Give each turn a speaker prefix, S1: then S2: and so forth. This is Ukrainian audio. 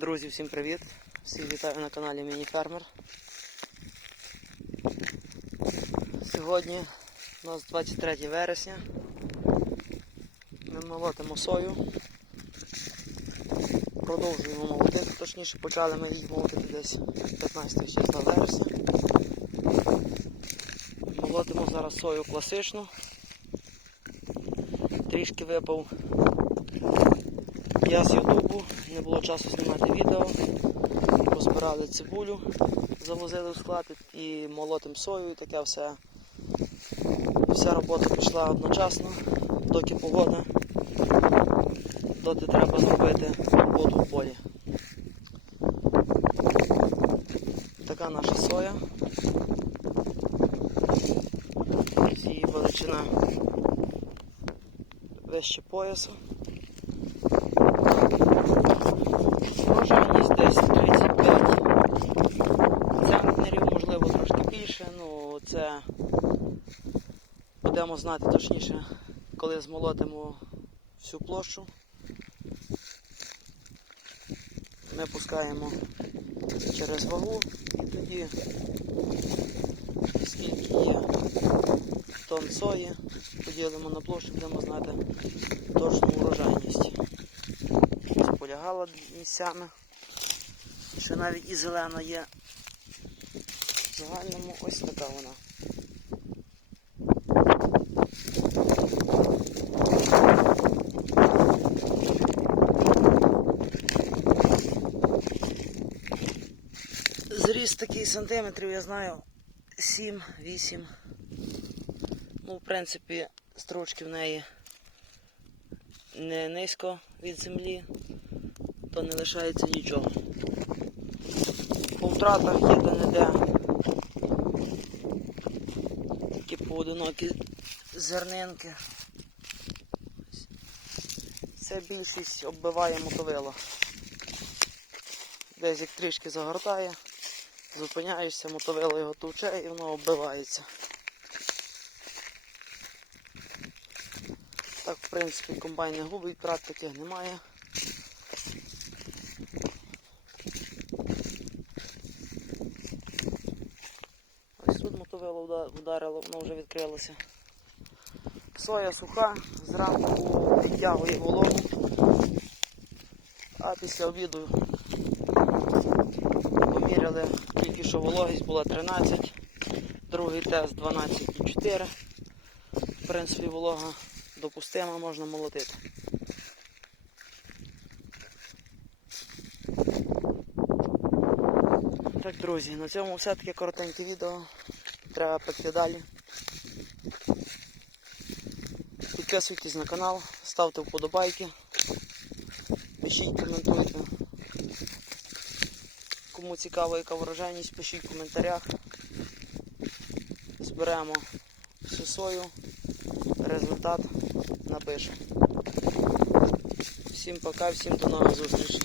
S1: Друзі, всім привіт! Всіх вітаю на каналі Міні-Фермер. Сьогодні у нас 23 вересня. Ми молотимо сою. Продовжуємо молотити, точніше почали ми їх молотити десь 15 числа вересня. Молотимо зараз сою класичну. Трішки випав я з Ютубу, не було часу знімати відео. Позбирали цибулю, завозили в склад і молотим сою, і таке все. Вся робота пішла одночасно, доки погода, доти треба зробити роботу в полі. Така наша соя. Її величина вище поясу. Це будемо знати точніше, коли змолотимо всю площу. Ми пускаємо через вагу і тоді скільки є тонн сої, поділимо на площу, будемо знати точну урожайність полягала місцями. Що навіть і зелена є. Загальному ось така вона. Зріст такий сантиметрів, я знаю, 7-8. Ну, в принципі, строчки в неї не низько від землі то не лишається нічого. По втратах є де-не-де поодинокі зернинки. Це більшість оббиває мотовило. Десь як трішки загортає, зупиняєшся, мотовило його товче і воно оббивається. Так, в принципі, комбайн не губить, прат таких немає. Тут вдарило, воно вже відкрилося. Соя суха, зранку підтягує вологу, а після обіду поміряли тільки що вологість була 13, другий тест 12,4. В принципі, волога допустима, можна молотити. Так, друзі, на цьому все таке коротеньке відео. Треба пекти далі. Підписуйтесь на канал, ставте вподобайки, пишіть, коментуйте. Кому цікаво, яка врожайність, пишіть в коментарях. Зберемо всю сою, результат напишемо. Всім пока, всім до нових зустрічей.